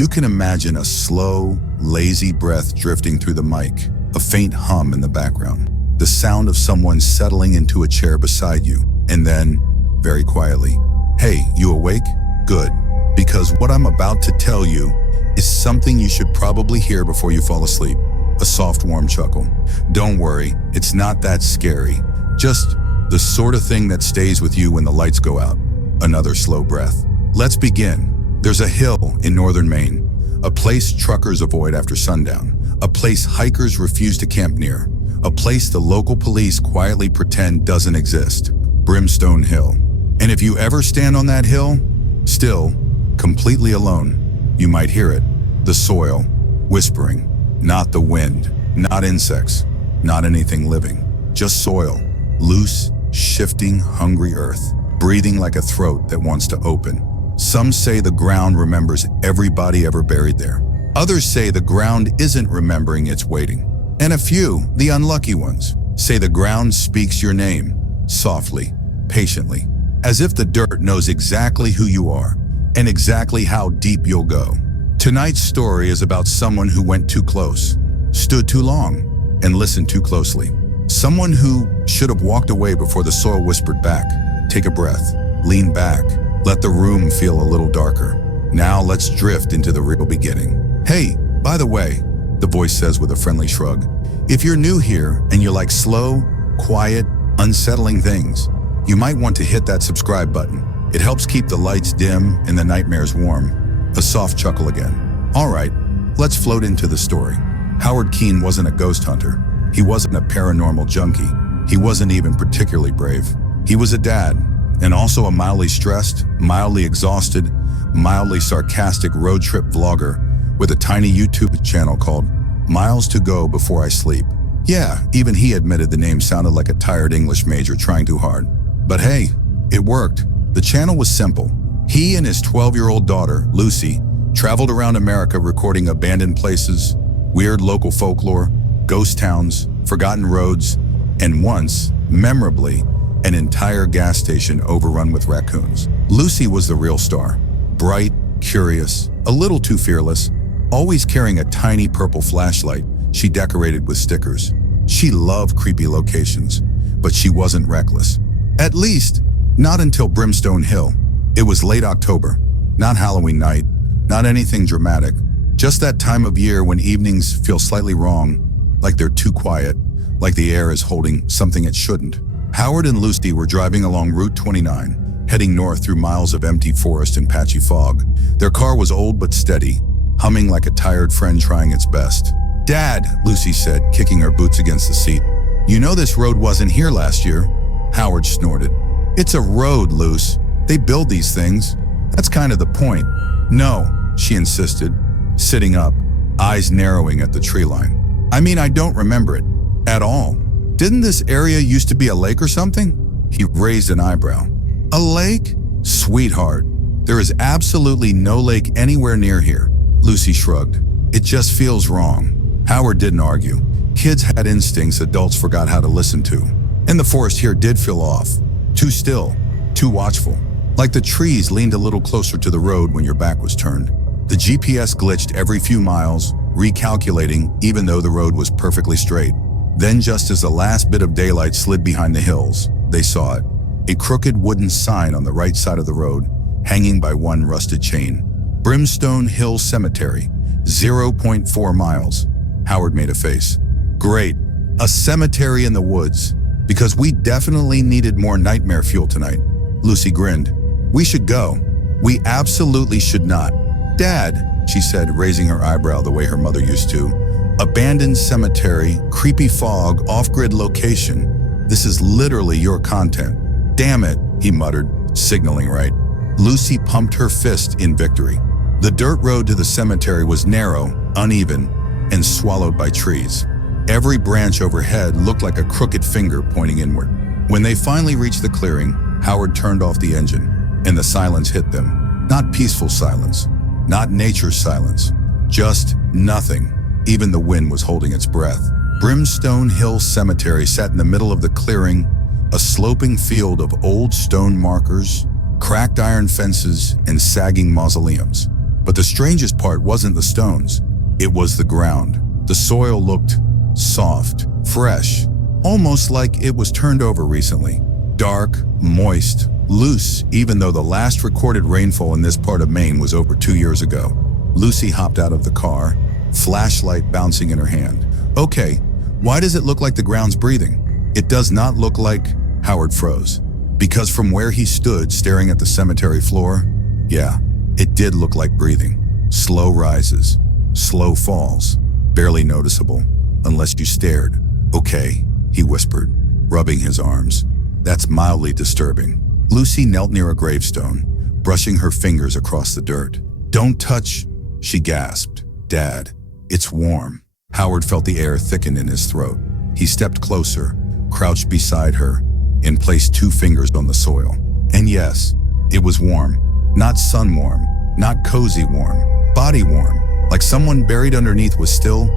You can imagine a slow, lazy breath drifting through the mic, a faint hum in the background, the sound of someone settling into a chair beside you, and then, very quietly, "Hey, you awake? Good. Because what I'm about to tell you is something you should probably hear before you fall asleep." A soft, warm chuckle. Don't worry, it's not that scary. Just the sort of thing that stays with you when the lights go out. Another slow breath. Let's begin. There's a hill in northern Maine, a place truckers avoid after sundown, a place hikers refuse to camp near, a place the local police quietly pretend doesn't exist. Brimstone Hill. And if you ever stand on that hill, still, completely alone, you might hear it. The soil, whispering. Not the wind, not insects, not anything living. Just soil. Loose, shifting, hungry earth, breathing like a throat that wants to open. Some say the ground remembers everybody ever buried there. Others say the ground isn't remembering, it's waiting. And a few, the unlucky ones, say the ground speaks your name, softly, patiently, as if the dirt knows exactly who you are and exactly how deep you'll go. Tonight's story is about someone who went too close, stood too long, and listened too closely. Someone who should have walked away before the soil whispered back. Take a breath, lean back, let the room feel a little darker. Now let's drift into the real beginning. Hey, by the way, the voice says with a friendly shrug, if you're new here and you like slow, quiet, unsettling things, you might want to hit that subscribe button. It helps keep the lights dim and the nightmares warm. A soft chuckle again. All right, let's float into the story. Howard Keene wasn't a ghost hunter. He wasn't a paranormal junkie. He wasn't even particularly brave. He was a dad, and also a mildly stressed, mildly exhausted, mildly sarcastic road trip vlogger with a tiny YouTube channel called Miles to Go Before I Sleep. Yeah, even he admitted the name sounded like a tired English major trying too hard. But hey, it worked. The channel was simple. He and his 12-year-old daughter, Lucy, traveled around America recording abandoned places, weird local folklore, ghost towns, forgotten roads, and once, memorably, an entire gas station overrun with raccoons. Lucy was the real star. Bright, curious, a little too fearless, always carrying a tiny purple flashlight she decorated with stickers. She loved creepy locations, but she wasn't reckless. At least, not until Brimstone Hill. It was late October, not Halloween night, not anything dramatic, just that time of year when evenings feel slightly wrong, like they're too quiet, like the air is holding something it shouldn't. Howard and Lucy were driving along Route 29, heading north through miles of empty forest and patchy fog. Their car was old but steady, humming like a tired friend trying its best. "Dad," Lucy said, kicking her boots against the seat. "You know this road wasn't here last year." Howard snorted. "It's a road, Luce. They build these things. That's kind of the point." "No," she insisted, sitting up, eyes narrowing at the tree line. "I mean, I don't remember it at all. Didn't this area used to be a lake or something?" He raised an eyebrow. "A lake? Sweetheart, there is absolutely no lake anywhere near here." Lucy shrugged. "It just feels wrong." Howard didn't argue. Kids had instincts adults forgot how to listen to. And the forest here did feel off. Too still, too watchful. Like the trees leaned a little closer to the road when your back was turned. The GPS glitched every few miles, recalculating even though the road was perfectly straight. Then just as the last bit of daylight slid behind the hills, they saw it. A crooked wooden sign on the right side of the road, hanging by one rusted chain. Brimstone Hill Cemetery, 0.4 miles. Howard made a face. "Great, a cemetery in the woods, because we definitely needed more nightmare fuel tonight." Lucy grinned. "We should go." "We absolutely should not." "Dad," she said, raising her eyebrow the way her mother used to. "Abandoned cemetery, creepy fog, off-grid location. This is literally your content." "Damn it," he muttered, signaling right. Lucy pumped her fist in victory. The dirt road to the cemetery was narrow, uneven, and swallowed by trees. Every branch overhead looked like a crooked finger pointing inward. When they finally reached the clearing, Howard turned off the engine, and the silence hit them. Not peaceful silence, not nature's silence, just nothing. Even the wind was holding its breath. Brimstone Hill Cemetery sat in the middle of the clearing, a sloping field of old stone markers, cracked iron fences, and sagging mausoleums. But the strangest part wasn't the stones. It was the ground. The soil looked soft, fresh, almost like it was turned over recently. Dark, moist, loose, even though the last recorded rainfall in this part of Maine was over 2 years ago. Lucy hopped out of the car, flashlight bouncing in her hand. Okay, why does it look like the ground's breathing? It does not look like... Howard froze. Because from where he stood staring at the cemetery floor, yeah, it did look like breathing. Slow rises, slow falls, barely noticeable, unless you stared. Okay, he whispered, rubbing his arms. That's mildly disturbing. Lucy knelt near a gravestone, brushing her fingers across the dirt. Don't touch, she gasped. Dad, it's warm. Howard felt the air thicken in his throat. He stepped closer, crouched beside her, and placed 2 fingers on the soil. And yes, it was warm. Not sun warm, not cozy warm, body warm, like someone buried underneath was still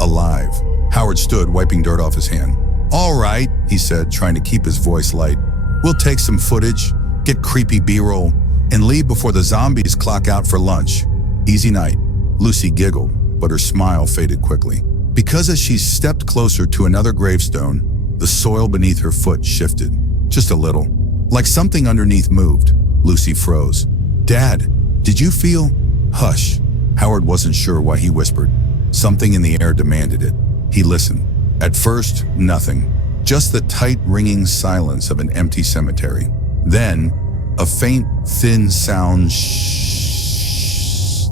alive. Howard stood, wiping dirt off his hand. All right, he said, trying to keep his voice light. We'll take some footage, get creepy B-roll, and leave before the zombies clock out for lunch. Easy night. Lucy giggled, but her smile faded quickly. Because as she stepped closer to another gravestone, the soil beneath her foot shifted, just a little, like something underneath moved. Lucy froze. Dad, did you feel? Hush. Howard wasn't sure why he whispered. Something in the air demanded it. He listened. At first, nothing. Just the tight, ringing silence of an empty cemetery. Then, a faint, thin sound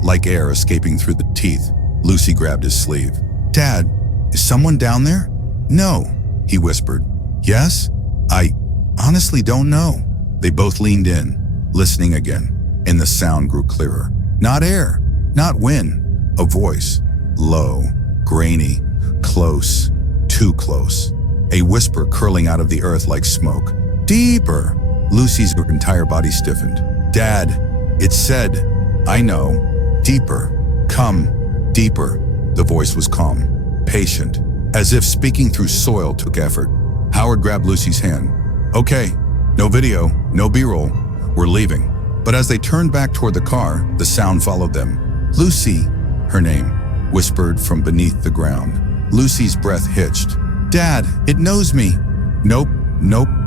like air escaping through the teeth. Lucy grabbed his sleeve. Dad, is someone down there? No, he whispered. Yes? I honestly don't know. They both leaned in, listening again, and the sound grew clearer. Not air, not wind, a voice. Low, grainy, close, too close. A whisper curling out of the earth like smoke. Deeper! Lucy's entire body stiffened. Dad, it said, I know, deeper, come, deeper. The voice was calm, patient, as if speaking through soil took effort. Howard grabbed Lucy's hand. Okay, no video, no B-roll, we're leaving. But as they turned back toward the car, the sound followed them. Lucy, her name, whispered from beneath the ground. Lucy's breath hitched. Dad, it knows me. Nope,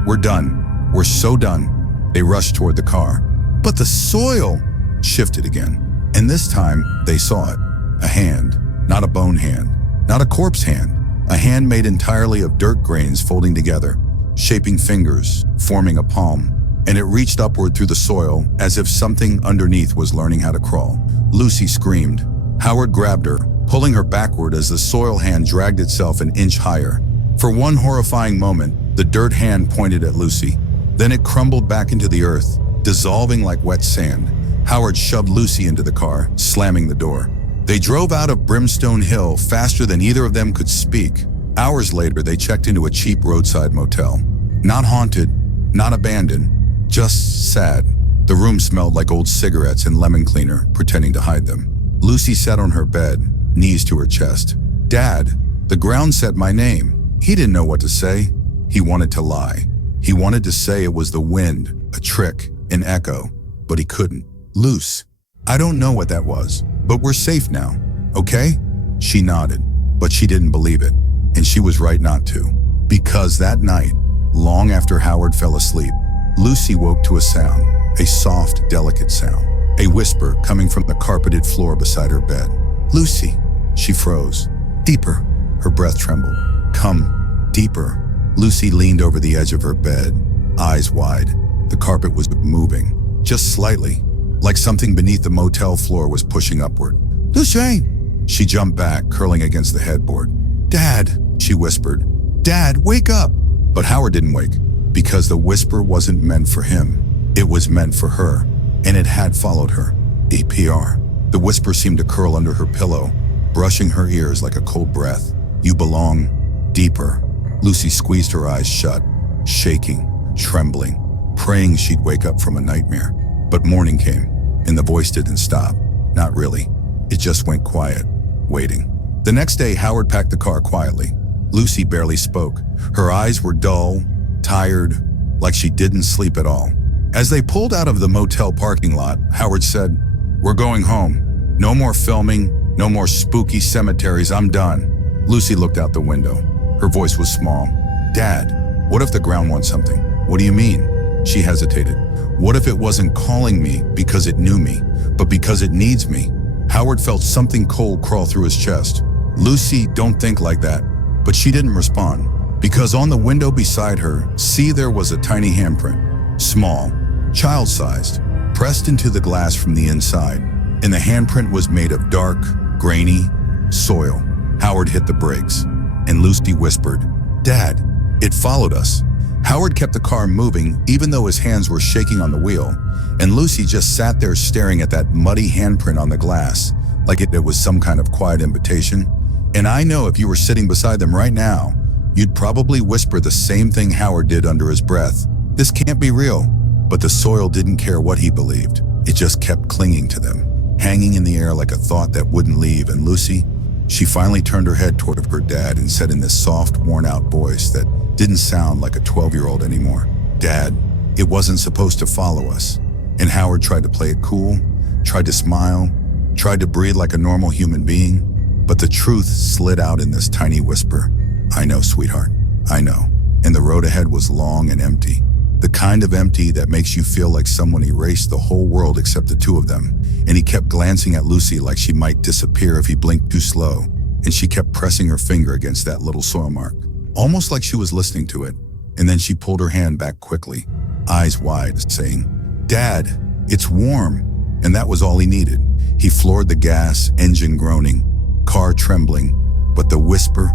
we're done. We're so done. They rushed toward the car. But the soil shifted again. And this time, they saw it. A hand, not a bone hand, not a corpse hand. A hand made entirely of dirt grains folding together, shaping fingers, forming a palm. And it reached upward through the soil as if something underneath was learning how to crawl. Lucy screamed. Howard grabbed her, pulling her backward as the soil hand dragged itself an inch higher. For one horrifying moment, the dirt hand pointed at Lucy. Then it crumbled back into the earth, dissolving like wet sand. Howard shoved Lucy into the car, slamming the door. They drove out of Brimstone Hill faster than either of them could speak. Hours later, they checked into a cheap roadside motel. Not haunted, not abandoned, just sad. The room smelled like old cigarettes and lemon cleaner, pretending to hide them. Lucy sat on her bed, knees to her chest. Dad, the ground said my name. He didn't know what to say. He wanted to lie. He wanted to say it was the wind, a trick, an echo, but he couldn't. Luce, I don't know what that was, but we're safe now, okay? She nodded, but she didn't believe it, and she was right not to. Because that night, long after Howard fell asleep, Lucy woke to a sound, a soft, delicate sound, a whisper coming from the carpeted floor beside her bed. Lucy, she froze. Deeper, her breath trembled. Come, deeper. Lucy leaned over the edge of her bed, eyes wide. The carpet was moving, just slightly, like something beneath the motel floor was pushing upward. Lucy! She jumped back, curling against the headboard. Dad, she whispered. Dad, wake up! But Howard didn't wake, because the whisper wasn't meant for him. It was meant for her, and it had followed her. EPR. The whisper seemed to curl under her pillow, brushing her ears like a cold breath. You belong deeper. Lucy squeezed her eyes shut, shaking, trembling, praying she'd wake up from a nightmare. But morning came, and the voice didn't stop. Not really. It just went quiet, waiting. The next day, Howard packed the car quietly. Lucy barely spoke. Her eyes were dull, tired, like she didn't sleep at all. As they pulled out of the motel parking lot, Howard said, We're going home. No more filming, no more spooky cemeteries, I'm done. Lucy looked out the window. Her voice was small. Dad, what if the ground wants something? What do you mean? She hesitated. What if it wasn't calling me because it knew me, but because it needs me? Howard felt something cold crawl through his chest. Lucy, don't think like that. But she didn't respond, because on the window beside her, there was a tiny handprint. Small, child-sized, pressed into the glass from the inside, and the handprint was made of dark, grainy soil. Howard hit the brakes, and Lucy whispered, Dad, it followed us. Howard kept the car moving even though his hands were shaking on the wheel, and Lucy just sat there staring at that muddy handprint on the glass, like it was some kind of quiet invitation. And I know if you were sitting beside them right now, you'd probably whisper the same thing Howard did under his breath. This can't be real. But the soil didn't care what he believed. It just kept clinging to them, hanging in the air like a thought that wouldn't leave. And Lucy, she finally turned her head toward her dad and said in this soft, worn-out voice that didn't sound like a 12-year-old anymore, Dad, it wasn't supposed to follow us. And Howard tried to play it cool, tried to smile, tried to breathe like a normal human being, but the truth slid out in this tiny whisper. I know, sweetheart, I know. And the road ahead was long and empty. The kind of empty that makes you feel like someone erased the whole world except the two of them. And he kept glancing at Lucy like she might disappear if he blinked too slow. And she kept pressing her finger against that little soil mark, almost like she was listening to it. And then she pulled her hand back quickly, eyes wide, saying, Dad, it's warm. And that was all he needed. He floored the gas, engine groaning, car trembling, but the whisper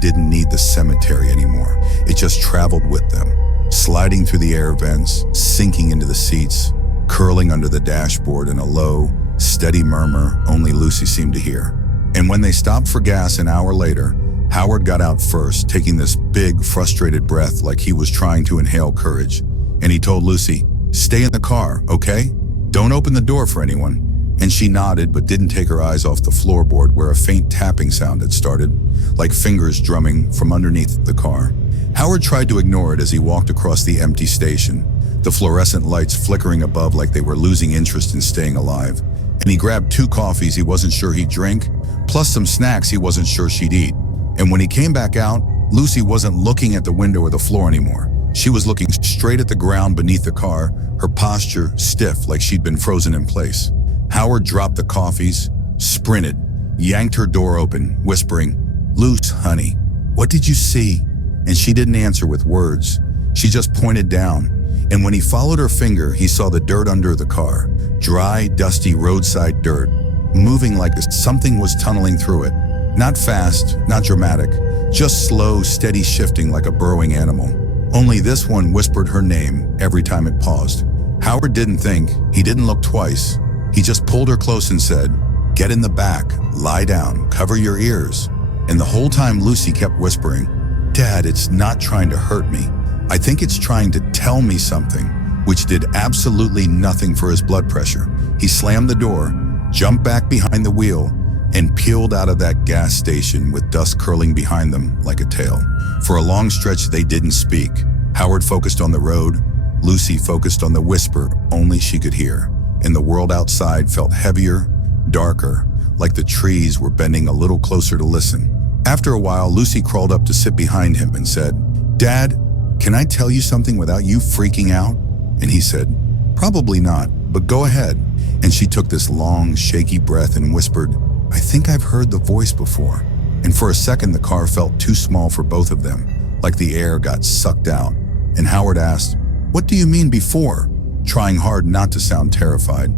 didn't need the cemetery anymore. It just traveled with them, sliding through the air vents, sinking into the seats, curling under the dashboard in a low, steady murmur only Lucy seemed to hear. And when they stopped for gas an hour later, Howard got out first, taking this big, frustrated breath like he was trying to inhale courage. And he told Lucy, stay in the car, okay? Don't open the door for anyone. And she nodded but didn't take her eyes off the floorboard where a faint tapping sound had started, like fingers drumming from underneath the car. Howard tried to ignore it as he walked across the empty station, the fluorescent lights flickering above like they were losing interest in staying alive. And he grabbed 2 coffees he wasn't sure he'd drink, plus some snacks he wasn't sure she'd eat. And when he came back out, Lucy wasn't looking at the window or the floor anymore. She was looking straight at the ground beneath the car, her posture stiff like she'd been frozen in place. Howard dropped the coffees, sprinted, yanked her door open, whispering, Luce, honey, what did you see? And she didn't answer with words. She just pointed down. And when he followed her finger, he saw the dirt under the car, dry, dusty roadside dirt, moving like something was tunneling through it. Not fast, not dramatic, just slow, steady shifting like a burrowing animal. Only this one whispered her name every time it paused. Howard didn't think, he didn't look twice. He just pulled her close and said, get in the back, lie down, cover your ears. And the whole time Lucy kept whispering, Dad, it's not trying to hurt me. I think it's trying to tell me something, which did absolutely nothing for his blood pressure. He slammed the door, jumped back behind the wheel, and peeled out of that gas station with dust curling behind them like a tail. For a long stretch, they didn't speak. Howard focused on the road. Lucy focused on the whisper only she could hear. And the world outside felt heavier, darker, like the trees were bending a little closer to listen. After a while, Lucy crawled up to sit behind him and said, Dad, can I tell you something without you freaking out? And he said, probably not, but go ahead. And she took this long, shaky breath and whispered, I think I've heard the voice before. And for a second, the car felt too small for both of them, like the air got sucked out. And Howard asked, what do you mean before? Trying hard not to sound terrified.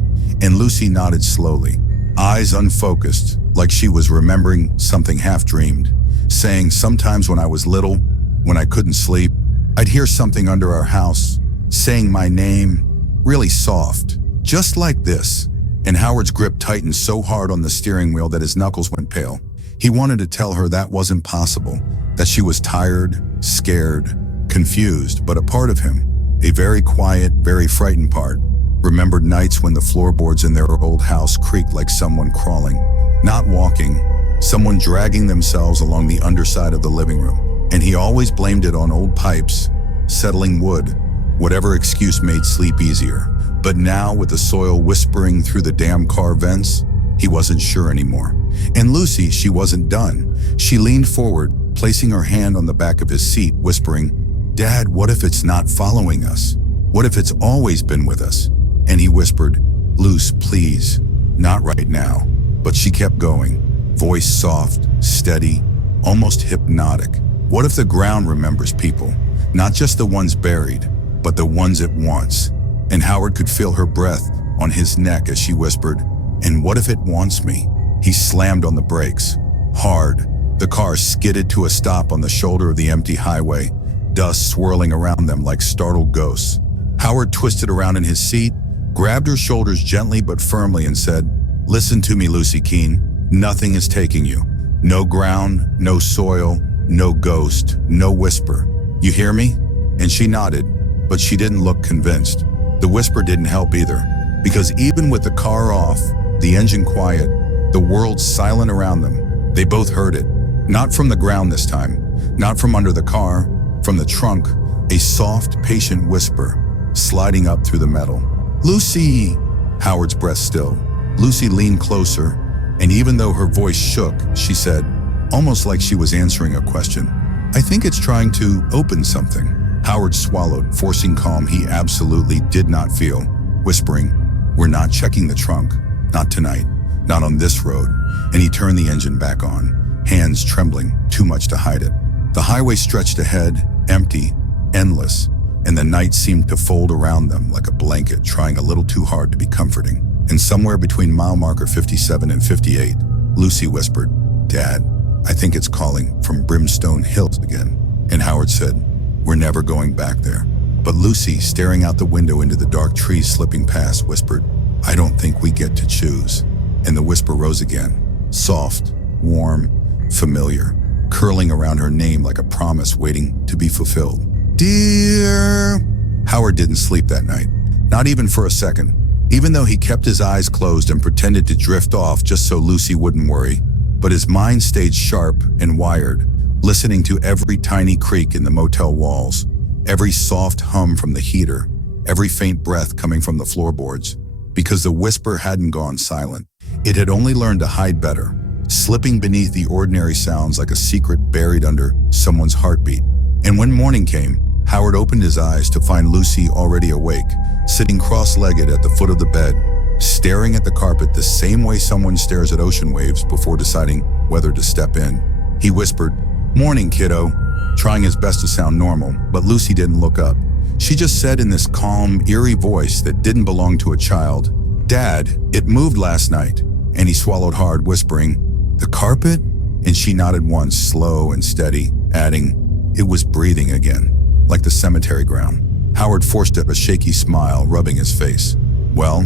And Lucy nodded slowly, eyes unfocused, like she was remembering something half-dreamed, saying sometimes when I was little, when I couldn't sleep, I'd hear something under our house, saying my name, really soft, just like this. And Howard's grip tightened so hard on the steering wheel that his knuckles went pale. He wanted to tell her that wasn't possible, that she was tired, scared, confused, but a part of him, a very quiet, very frightened part, remembered nights when the floorboards in their old house creaked like someone crawling, not walking, someone dragging themselves along the underside of the living room. And he always blamed it on old pipes, settling wood, whatever excuse made sleep easier. But now, with the soil whispering through the damn car vents, He wasn't sure anymore. And Lucy, she wasn't done. She leaned forward, placing her hand on the back of his seat, whispering, "Dad, what if it's not following us? What if it's always been with us?" And he whispered, "Luce, please, not right now." But she kept going, voice soft, steady, almost hypnotic. What if the ground remembers people, not just the ones buried, but the ones it wants? And Howard could feel her breath on his neck as she whispered, "And what if it wants me?" He slammed on the brakes, hard. The car skidded to a stop on the shoulder of the empty highway, dust swirling around them like startled ghosts. Howard twisted around in his seat, grabbed her shoulders gently but firmly and said, "Listen to me, Lucy Keene. Nothing is taking you. No ground, no soil, no ghost, no whisper. You hear me?" And she nodded, but she didn't look convinced. The whisper didn't help either, because even with the car off, the engine quiet, the world silent around them, they both heard it. Not from the ground this time, not from under the car, from the trunk, a soft, patient whisper sliding up through the metal. "Lucy!" Howard's breath stilled. Lucy leaned closer, and even though her voice shook, she said, almost like she was answering a question, "I think it's trying to open something." Howard swallowed, forcing calm he absolutely did not feel, whispering, "We're not checking the trunk. Not tonight. Not on this road." And he turned the engine back on, hands trembling, too much to hide it. The highway stretched ahead, empty, endless, and the night seemed to fold around them like a blanket, trying a little too hard to be comforting. And somewhere between mile marker 57 and 58, Lucy whispered, "Dad, I think it's calling from Brimstone Hills again." And Howard said, "We're never going back there." But Lucy, staring out the window into the dark trees slipping past, whispered, "I don't think we get to choose." And the whisper rose again, soft, warm, familiar, curling around her name like a promise waiting to be fulfilled. "Dear." Howard didn't sleep that night, not even for a second, even though he kept his eyes closed and pretended to drift off just so Lucy wouldn't worry. But his mind stayed sharp and wired, listening to every tiny creak in the motel walls, every soft hum from the heater, every faint breath coming from the floorboards. Because the whisper hadn't gone silent. It had only learned to hide better, slipping beneath the ordinary sounds like a secret buried under someone's heartbeat. And when morning came, Howard opened his eyes to find Lucy already awake, sitting cross-legged at the foot of the bed, staring at the carpet the same way someone stares at ocean waves before deciding whether to step in. He whispered, "Morning, kiddo," trying his best to sound normal, but Lucy didn't look up. She just said in this calm, eerie voice that didn't belong to a child, "Dad, it moved last night." And he swallowed hard, whispering, "The carpet?" And she nodded once, slow and steady, adding, "It was breathing again, like the cemetery ground." Howard forced up a shaky smile, rubbing his face. "Well,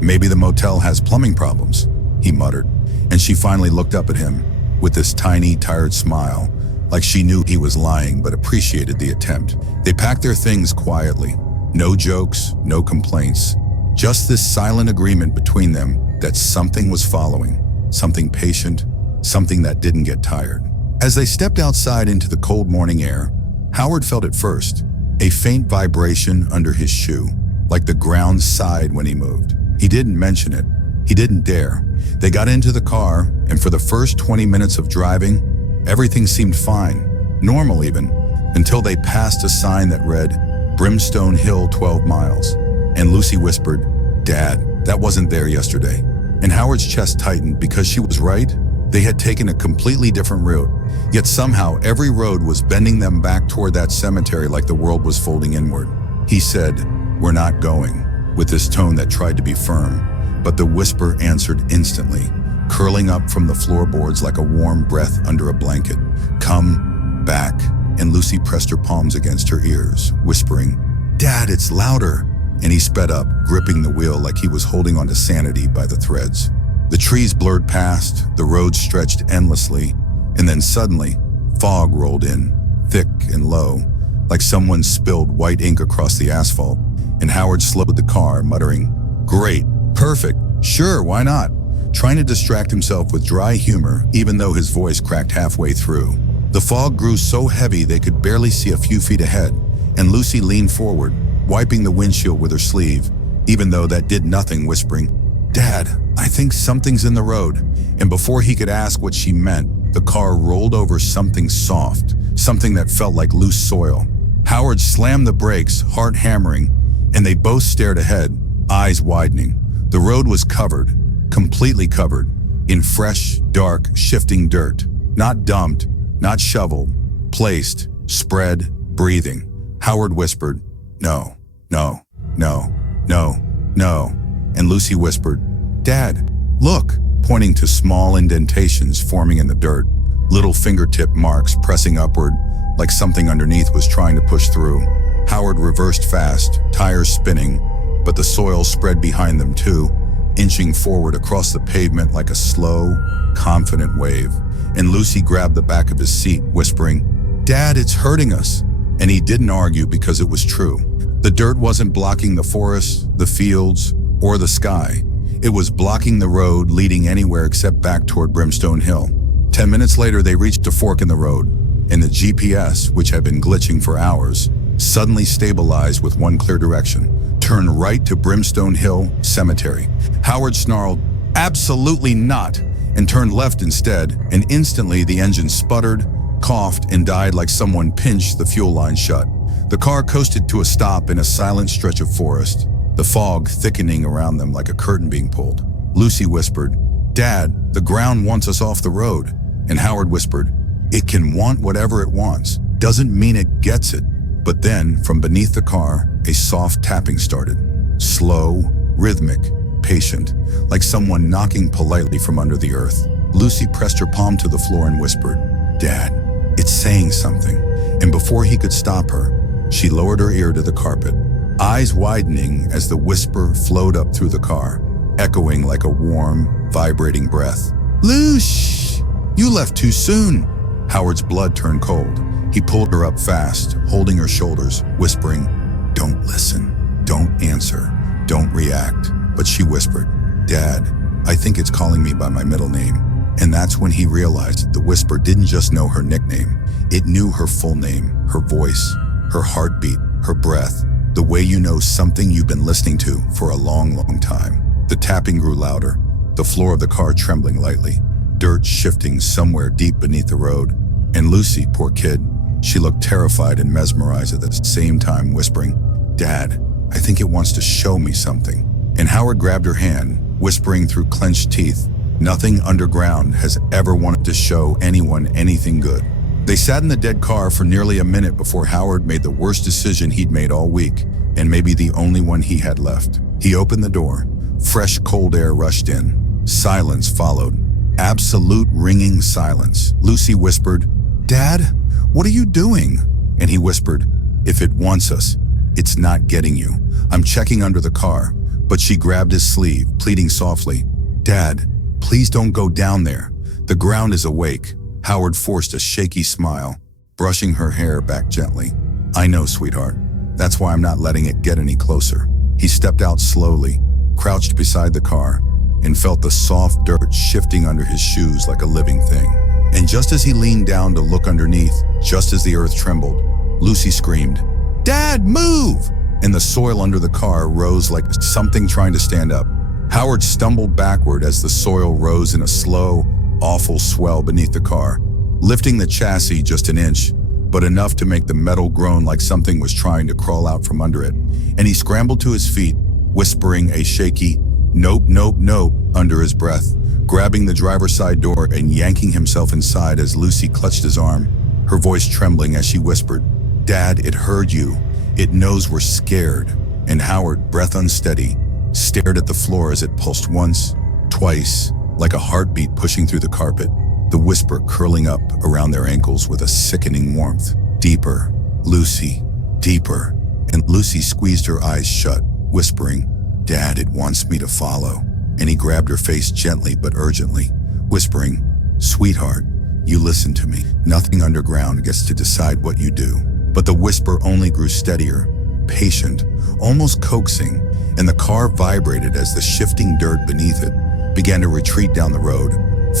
maybe the motel has plumbing problems," he muttered. And she finally looked up at him with this tiny, tired smile, like she knew he was lying but appreciated the attempt. They packed their things quietly. No jokes, no complaints. Just this silent agreement between them that something was following, something patient, something that didn't get tired. As they stepped outside into the cold morning air, Howard felt it first, a faint vibration under his shoe, like the ground sighed when he moved. He didn't mention it. He didn't dare. They got into the car, and for the first 20 minutes of driving, everything seemed fine, normal even, until they passed a sign that read, "Brimstone Hill 12 miles." And Lucy whispered, "Dad, that wasn't there yesterday." And Howard's chest tightened because she was right. They had taken a completely different route, yet somehow every road was bending them back toward that cemetery like the world was folding inward. He said, "We're not going," with this tone that tried to be firm, but the whisper answered instantly, curling up from the floorboards like a warm breath under a blanket. "Come back." And Lucy pressed her palms against her ears, whispering, "Dad, it's louder." And he sped up, gripping the wheel like he was holding onto sanity by the threads. The trees blurred past, the road stretched endlessly, and then suddenly, fog rolled in, thick and low, like someone spilled white ink across the asphalt, and Howard slowed the car, muttering, "Great, perfect, sure, why not?" trying to distract himself with dry humor, even though his voice cracked halfway through. The fog grew so heavy they could barely see a few feet ahead, and Lucy leaned forward, wiping the windshield with her sleeve, even though that did nothing, whispering, "Dad, I think something's in the road." And before he could ask what she meant, the car rolled over something soft, something that felt like loose soil. Howard slammed the brakes, heart hammering, and they both stared ahead, eyes widening. The road was covered, completely covered, in fresh, dark, shifting dirt. Not dumped, not shoveled, placed, spread, breathing. Howard whispered, "No, no, no, no, no." And Lucy whispered, "Dad, look," pointing to small indentations forming in the dirt, little fingertip marks pressing upward, like something underneath was trying to push through. Howard reversed fast, tires spinning, but the soil spread behind them too, inching forward across the pavement like a slow, confident wave. And Lucy grabbed the back of his seat, whispering, "Dad, it's hurting us." And he didn't argue because it was true. The dirt wasn't blocking the forest, the fields, or the sky. It was blocking the road leading anywhere except back toward Brimstone Hill. 10 minutes later, they reached a fork in the road, and the GPS, which had been glitching for hours, suddenly stabilized with one clear direction. Turn right to Brimstone Hill Cemetery. Howard snarled, "Absolutely not," and turned left instead, and instantly the engine sputtered, coughed, and died like someone pinched the fuel line shut. The car coasted to a stop in a silent stretch of forest, the fog thickening around them like a curtain being pulled. Lucy whispered, "Dad, the ground wants us off the road." And Howard whispered, "It can want whatever it wants. Doesn't mean it gets it." But then, from beneath the car, a soft tapping started. Slow, rhythmic, patient, like someone knocking politely from under the earth. Lucy pressed her palm to the floor and whispered, "Dad, it's saying something." And before he could stop her, she lowered her ear to the carpet, eyes widening as the whisper flowed up through the car, echoing like a warm, vibrating breath. "Lush, you left too soon." Howard's blood turned cold. He pulled her up fast, holding her shoulders, whispering, "Don't listen, don't answer, don't react." But she whispered, "Dad, I think it's calling me by my middle name." And that's when he realized the whisper didn't just know her nickname. It knew her full name, her voice, her heartbeat, her breath, the way you know something you've been listening to for a long, long time. The tapping grew louder, the floor of the car trembling lightly, dirt shifting somewhere deep beneath the road. And Lucy, poor kid, she looked terrified and mesmerized at the same time, whispering, "Dad, I think it wants to show me something." And Howard grabbed her hand, whispering through clenched teeth, "Nothing underground has ever wanted to show anyone anything good." They sat in the dead car for nearly a minute before Howard made the worst decision he'd made all week, and maybe the only one he had left. He opened the door. Fresh, cold air rushed in. Silence followed. Absolute ringing silence. Lucy whispered, "Dad, what are you doing?" And he whispered, "If it wants us, it's not getting you. I'm checking under the car." But she grabbed his sleeve, pleading softly, "Dad, please don't go down there. The ground is awake." Howard forced a shaky smile, brushing her hair back gently. "I know, sweetheart. That's why I'm not letting it get any closer." He stepped out slowly, crouched beside the car, and felt the soft dirt shifting under his shoes like a living thing. And just as he leaned down to look underneath, just as the earth trembled, Lucy screamed, "Dad, move!" And the soil under the car rose like something trying to stand up. Howard stumbled backward as the soil rose in a slow, awful swell beneath the car, lifting the chassis just an inch, but enough to make the metal groan like something was trying to crawl out from under it. And he scrambled to his feet, whispering a shaky, "Nope, nope, nope," under his breath, grabbing the driver's side door and yanking himself inside as Lucy clutched his arm, her voice trembling as she whispered, "Dad, it heard you. It knows we're scared." And Howard, breath unsteady, stared at the floor as it pulsed once, twice, like a heartbeat pushing through the carpet, the whisper curling up around their ankles with a sickening warmth. "Deeper, Lucy, deeper." And Lucy squeezed her eyes shut, whispering, "Dad, it wants me to follow." And he grabbed her face gently but urgently, whispering, "Sweetheart, you listen to me. Nothing underground gets to decide what you do." But the whisper only grew steadier, patient, almost coaxing, and the car vibrated as the shifting dirt beneath it began to retreat down the road,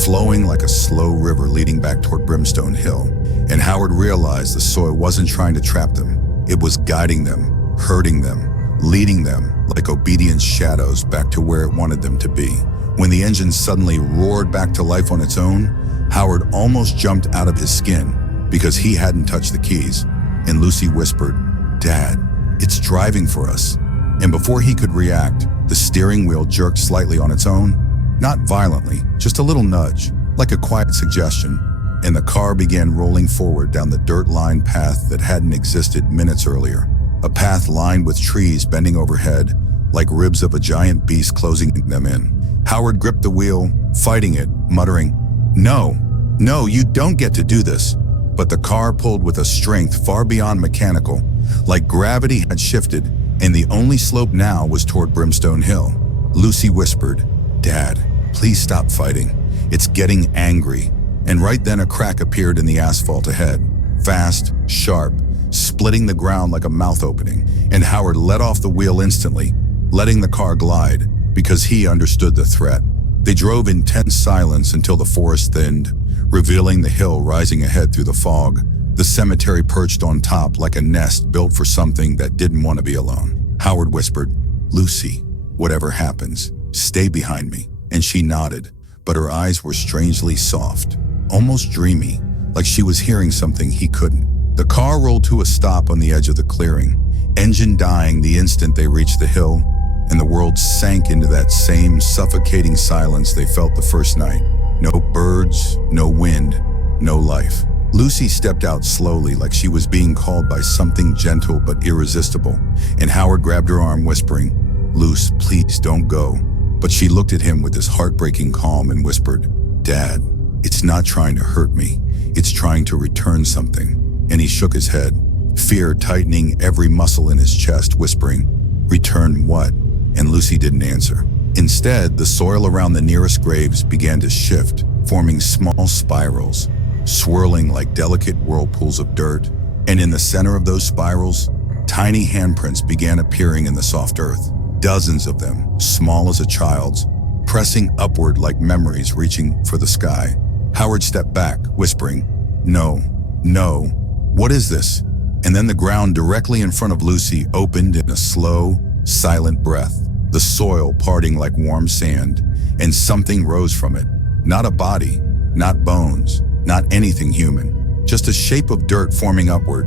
flowing like a slow river leading back toward Brimstone Hill. And Howard realized the soil wasn't trying to trap them. It was guiding them, herding them, leading them like obedient shadows back to where it wanted them to be. When the engine suddenly roared back to life on its own, Howard almost jumped out of his skin because he hadn't touched the keys. And Lucy whispered, "Dad, it's driving for us." And before he could react, the steering wheel jerked slightly on its own, not violently, just a little nudge, like a quiet suggestion, and the car began rolling forward down the dirt-lined path that hadn't existed minutes earlier. A path lined with trees bending overhead, like ribs of a giant beast closing them in. Howard gripped the wheel, fighting it, muttering, No, you don't get to do this." But the car pulled with a strength far beyond mechanical, like gravity had shifted, and the only slope now was toward Brimstone Hill. Lucy whispered, "Dad, please stop fighting. It's getting angry." And right then a crack appeared in the asphalt ahead, fast, sharp, splitting the ground like a mouth opening, and Howard let off the wheel instantly, letting the car glide, because he understood the threat. They drove in tense silence until the forest thinned, revealing the hill rising ahead through the fog, the cemetery perched on top like a nest built for something that didn't want to be alone. Howard whispered, "Lucy, whatever happens, stay behind me." And she nodded, but her eyes were strangely soft, almost dreamy, like she was hearing something he couldn't. The car rolled to a stop on the edge of the clearing, engine dying the instant they reached the hill, and the world sank into that same suffocating silence they felt the first night. No birds, no wind, no life. Lucy stepped out slowly like she was being called by something gentle but irresistible, and Howard grabbed her arm whispering, "Luce, please don't go." But she looked at him with this heartbreaking calm and whispered, "Dad, it's not trying to hurt me, it's trying to return something." And he shook his head, fear tightening every muscle in his chest, whispering, "Return what?" And Lucy didn't answer. Instead, the soil around the nearest graves began to shift, forming small spirals, swirling like delicate whirlpools of dirt. And in the center of those spirals, tiny handprints began appearing in the soft earth. Dozens of them, small as a child's, pressing upward like memories reaching for the sky. Howard stepped back, whispering, No, what is this?" And then the ground directly in front of Lucy opened in a slow, silent breath, the soil parting like warm sand, and something rose from it. Not a body, not bones, not anything human, just a shape of dirt forming upward,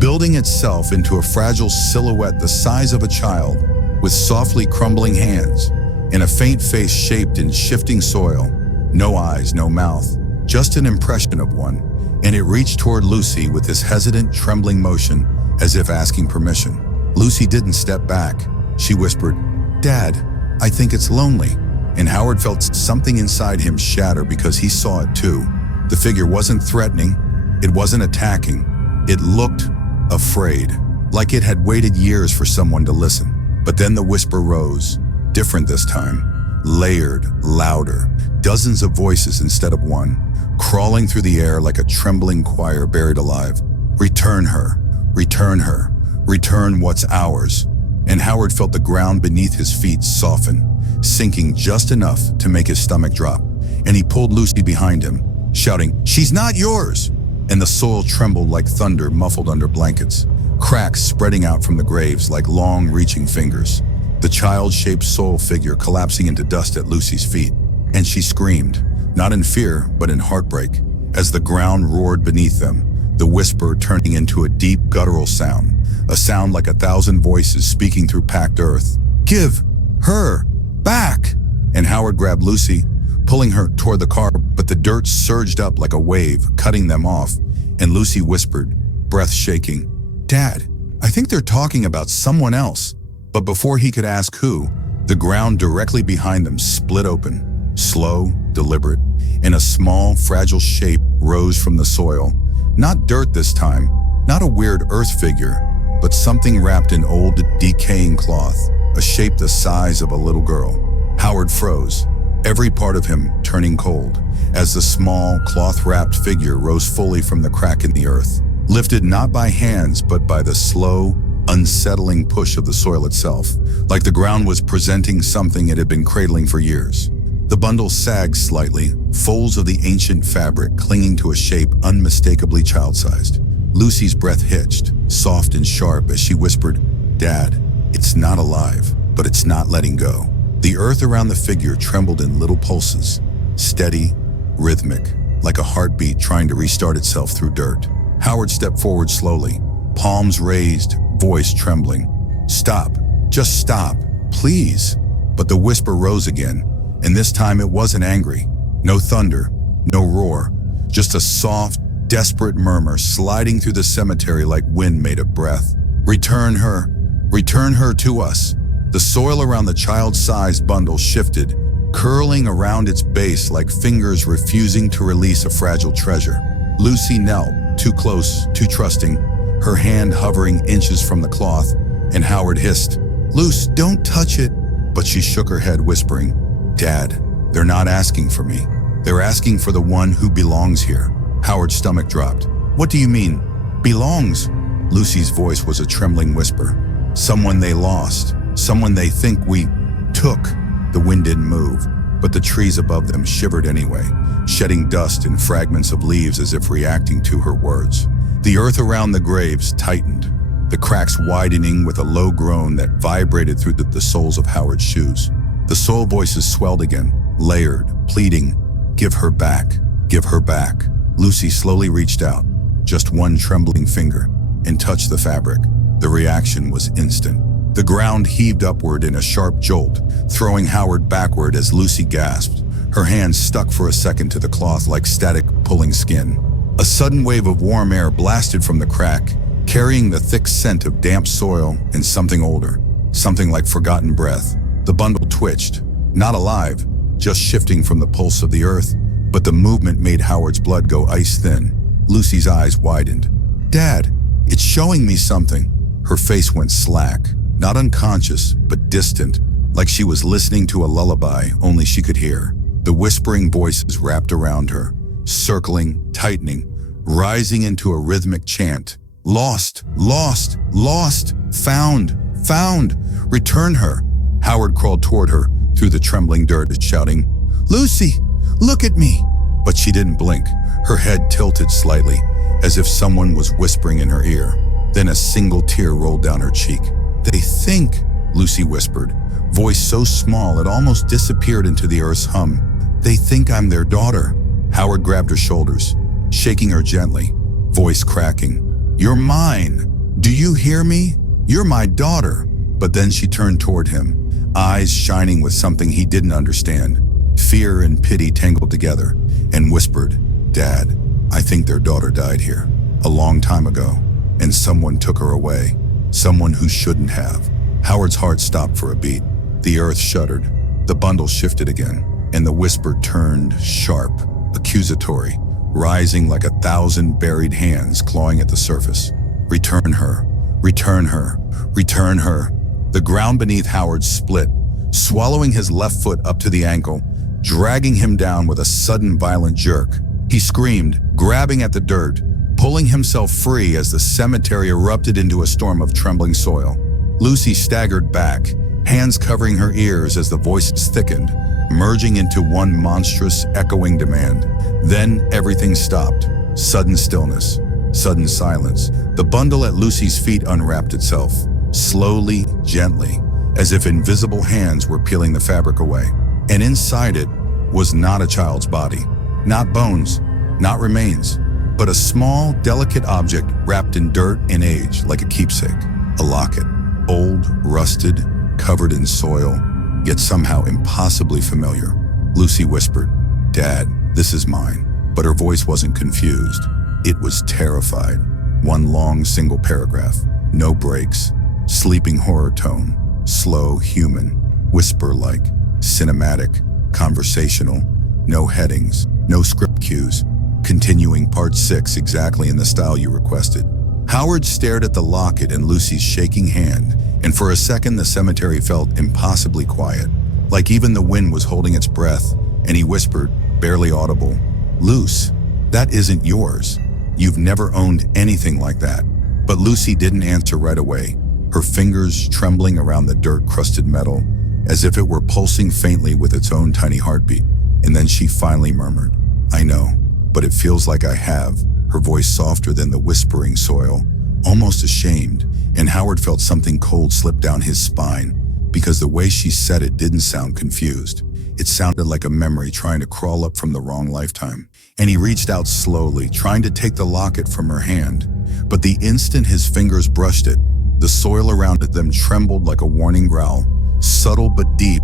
building itself into a fragile silhouette the size of a child, with softly crumbling hands, and a faint face shaped in shifting soil. No eyes, no mouth, just an impression of one. And it reached toward Lucy with this hesitant, trembling motion, as if asking permission. Lucy didn't step back. She whispered, "Dad, I think it's lonely." And Howard felt something inside him shatter because he saw it too. The figure wasn't threatening, it wasn't attacking. It looked afraid, like it had waited years for someone to listen. But then the whisper rose, different this time, layered, louder, dozens of voices instead of one, crawling through the air like a trembling choir buried alive. "Return her, return her, return what's ours." And Howard felt the ground beneath his feet soften, sinking just enough to make his stomach drop. And he pulled Lucy behind him, shouting, "She's not yours!" And the soil trembled like thunder muffled under blankets, cracks spreading out from the graves like long reaching fingers. The child-shaped soul figure collapsing into dust at Lucy's feet. And she screamed, not in fear, but in heartbreak, as the ground roared beneath them, the whisper turning into a deep guttural sound, a sound like 1,000 voices speaking through packed earth. "Give her back!" And Howard grabbed Lucy, pulling her toward the car, but the dirt surged up like a wave, cutting them off, and Lucy whispered, breath shaking, "Dad, I think they're talking about someone else." But before he could ask who, the ground directly behind them split open, slow, deliberate, and a small, fragile shape rose from the soil. Not dirt this time, not a weird earth figure, but something wrapped in old, decaying cloth, a shape the size of a little girl. Howard froze, every part of him turning cold, as the small, cloth-wrapped figure rose fully from the crack in the earth, lifted not by hands but by the slow, unsettling push of the soil itself, like the ground was presenting something it had been cradling for years. The bundle sagged slightly, folds of the ancient fabric clinging to a shape unmistakably child-sized. Lucy's breath hitched, soft and sharp, as she whispered, "Dad, It's not alive, but it's not letting go. The earth around the figure trembled in little pulses, steady, rhythmic, like a heartbeat trying to restart itself through dirt. Howard stepped forward slowly, palms raised, voice trembling. "Stop. Just stop. Please." But the whisper rose again, and this time it wasn't angry. No thunder, no roar, just a soft, desperate murmur sliding through the cemetery like wind made of breath. "Return her. Return her to us." The soil around the child-sized bundle shifted, curling around its base like fingers refusing to release a fragile treasure. Lucy knelt, too close, too trusting, her hand hovering inches from the cloth, and Howard hissed, "Luce, don't touch it." But she shook her head, whispering, "Dad, they're not asking for me. They're asking for the one who belongs here." Howard's stomach dropped. "What do you mean, belongs?" Lucy's voice was a trembling whisper. "Someone they lost. Someone they think we took." The wind didn't move, but the trees above them shivered anyway, shedding dust and fragments of leaves as if reacting to her words. The earth around the graves tightened, the cracks widening with a low groan that vibrated through the soles of Howard's shoes. The soul voices swelled again, layered, pleading, "Give her back, give her back." Lucy slowly reached out, just one trembling finger, and touched the fabric. The reaction was instant. The ground heaved upward in a sharp jolt, throwing Howard backward as Lucy gasped. Her hands stuck for a second to the cloth like static pulling skin. A sudden wave of warm air blasted from the crack, carrying the thick scent of damp soil and something older, something like forgotten breath. The bundle twitched, not alive, just shifting from the pulse of the earth, but the movement made Howard's blood go ice thin. Lucy's eyes widened. "Dad, it's showing me something." Her face went slack, not unconscious, but distant, like she was listening to a lullaby only she could hear. The whispering voices wrapped around her, circling, tightening, rising into a rhythmic chant. "Lost, lost, lost, found, found, return her." Howard crawled toward her through the trembling dirt, shouting, "Lucy, look at me." But she didn't blink. Her head tilted slightly, as if someone was whispering in her ear. Then a single tear rolled down her cheek. "They think," Lucy whispered, voice so small it almost disappeared into the earth's hum. "They think I'm their daughter." Howard grabbed her shoulders, shaking her gently, voice cracking. "You're mine. Do you hear me? You're my daughter." But then she turned toward him, eyes shining with something he didn't understand. Fear and pity tangled together, and whispered, "Dad, I think their daughter died here, a long time ago, and someone took her away. Someone who shouldn't have." Howard's heart stopped for a beat. The earth shuddered. The bundle shifted again, and the whisper turned sharp, accusatory, rising like 1,000 buried hands clawing at the surface. "Return her, return her, return her." The ground beneath Howard split, swallowing his left foot up to the ankle, dragging him down with a sudden violent jerk. He screamed, grabbing at the dirt, pulling himself free as the cemetery erupted into a storm of trembling soil. Lucy staggered back, hands covering her ears as the voices thickened, merging into one monstrous, echoing demand. Then everything stopped. Sudden stillness, sudden silence. The bundle at Lucy's feet unwrapped itself, slowly, gently, as if invisible hands were peeling the fabric away. And inside it was not a child's body, not bones, not remains, but a small, delicate object wrapped in dirt and age like a keepsake. A locket, old, rusted, covered in soil, yet somehow impossibly familiar. Lucy whispered, "Dad, this is mine." But her voice wasn't confused. It was terrified. One long, single paragraph, no breaks, sleeping horror tone, slow, human, whisper-like, cinematic, conversational, no headings, no script cues, continuing part 6 exactly in the style you requested. Howard stared at the locket in Lucy's shaking hand, and for a second the cemetery felt impossibly quiet, like even the wind was holding its breath, and he whispered, barely audible, "Luce, that isn't yours. You've never owned anything like that." But Lucy didn't answer right away, her fingers trembling around the dirt-crusted metal, as if it were pulsing faintly with its own tiny heartbeat. And then she finally murmured, "I know, but it feels like I have," her voice softer than the whispering soil, almost ashamed, and Howard felt something cold slip down his spine because the way she said it didn't sound confused. It sounded like a memory trying to crawl up from the wrong lifetime. And he reached out slowly, trying to take the locket from her hand. But the instant his fingers brushed it, the soil around them trembled like a warning growl, subtle but deep,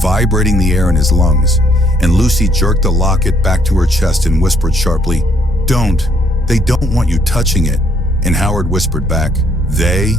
vibrating the air in his lungs. And Lucy jerked the locket back to her chest and whispered sharply, "Don't. They don't want you touching it." And Howard whispered back, "They?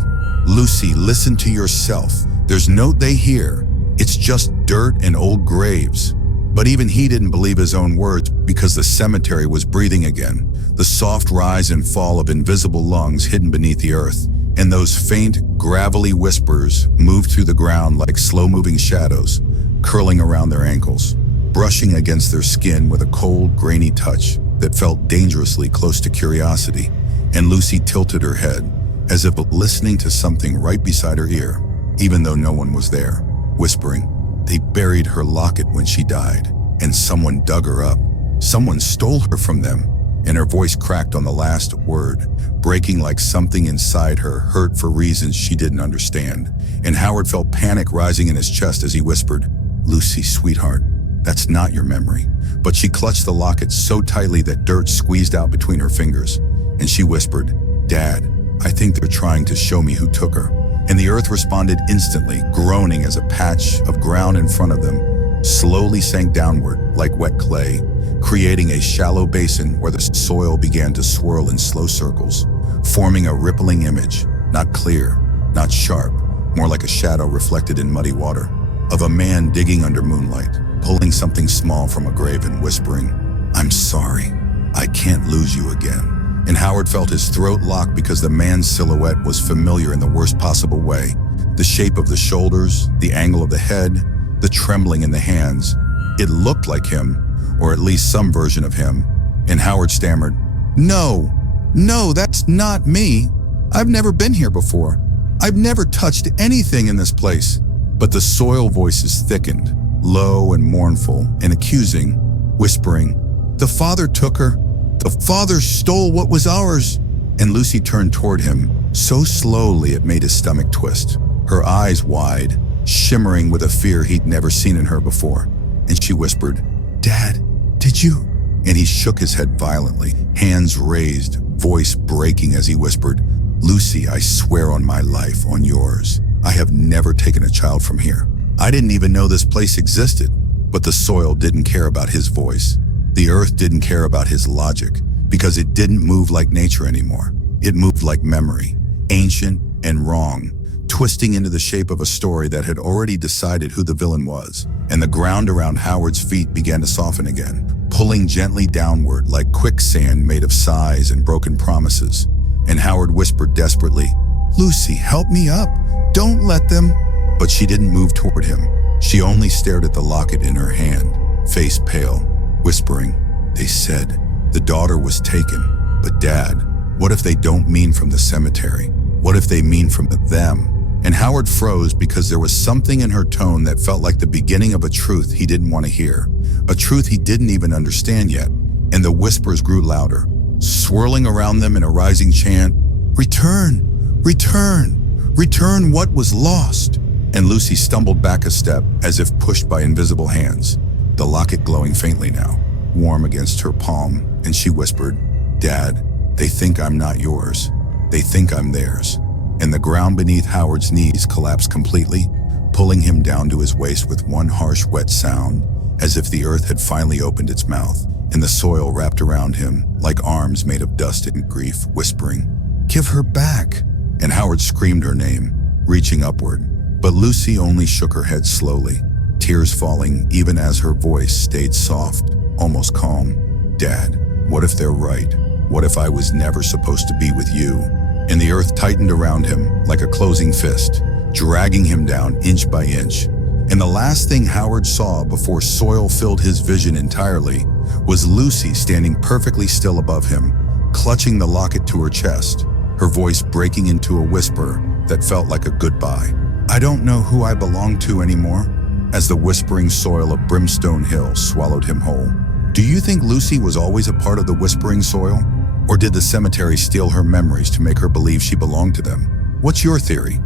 Lucy, listen to yourself. There's no they here. It's just dirt and old graves." But even he didn't believe his own words because the cemetery was breathing again, the soft rise and fall of invisible lungs hidden beneath the earth. And those faint, gravelly whispers moved through the ground like slow-moving shadows, curling around their ankles, brushing against their skin with a cold, grainy touch that felt dangerously close to curiosity. And Lucy tilted her head, as if listening to something right beside her ear, even though no one was there, whispering, "They buried her locket when she died, and someone dug her up. Someone stole her from them." And her voice cracked on the last word, breaking like something inside her hurt for reasons she didn't understand. And Howard felt panic rising in his chest as he whispered, "Lucy, sweetheart, that's not your memory." But she clutched the locket so tightly that dirt squeezed out between her fingers. And she whispered, "Dad, I think they're trying to show me who took her." And the earth responded instantly, groaning as a patch of ground in front of them slowly sank downward like wet clay, creating a shallow basin where the soil began to swirl in slow circles, forming a rippling image, not clear, not sharp, more like a shadow reflected in muddy water, of a man digging under moonlight, pulling something small from a grave and whispering, "I'm sorry, I can't lose you again." And Howard felt his throat lock because the man's silhouette was familiar in the worst possible way. The shape of the shoulders, the angle of the head, the trembling in the hands. It looked like him, or at least some version of him. And Howard stammered, No, that's not me. I've never been here before. I've never touched anything in this place." But the soil voices thickened, low and mournful and accusing, whispering, "The father took her. The father stole what was ours." And Lucy turned toward him, so slowly it made his stomach twist, her eyes wide, shimmering with a fear he'd never seen in her before. And she whispered, "Dad, did you?" And he shook his head violently, hands raised, voice breaking as he whispered, "Lucy, I swear on my life, on yours, I have never taken a child from here. I didn't even know this place existed." But the soil didn't care about his voice. The earth didn't care about his logic, because it didn't move like nature anymore. It moved like memory, ancient and wrong, twisting into the shape of a story that had already decided who the villain was. And the ground around Howard's feet began to soften again, pulling gently downward like quicksand made of sighs and broken promises. And Howard whispered desperately, "Lucy, help me up. Don't let them." But she didn't move toward him. She only stared at the locket in her hand, face pale, whispering, "They said the daughter was taken. But Dad, what if they don't mean from the cemetery? What if they mean from them?" And Howard froze because there was something in her tone that felt like the beginning of a truth he didn't want to hear, a truth he didn't even understand yet. And the whispers grew louder, swirling around them in a rising chant, "Return, return, return what was lost." And Lucy stumbled back a step as if pushed by invisible hands, the locket glowing faintly now, warm against her palm, and she whispered, "Dad, they think I'm not yours. They think I'm theirs." And the ground beneath Howard's knees collapsed completely, pulling him down to his waist with one harsh, wet sound, as if the earth had finally opened its mouth, and the soil wrapped around him like arms made of dust and grief, whispering, "Give her back." And Howard screamed her name, reaching upward. But Lucy only shook her head slowly, tears falling even as her voice stayed soft, almost calm. "Dad, what if they're right? What if I was never supposed to be with you?" And the earth tightened around him like a closing fist, dragging him down inch by inch. And the last thing Howard saw before soil filled his vision entirely was Lucy standing perfectly still above him, clutching the locket to her chest, her voice breaking into a whisper that felt like a goodbye. "I don't know who I belong to anymore," as the whispering soil of Brimstone Hill swallowed him whole. Do you think Lucy was always a part of the whispering soil? Or did the cemetery steal her memories to make her believe she belonged to them? What's your theory?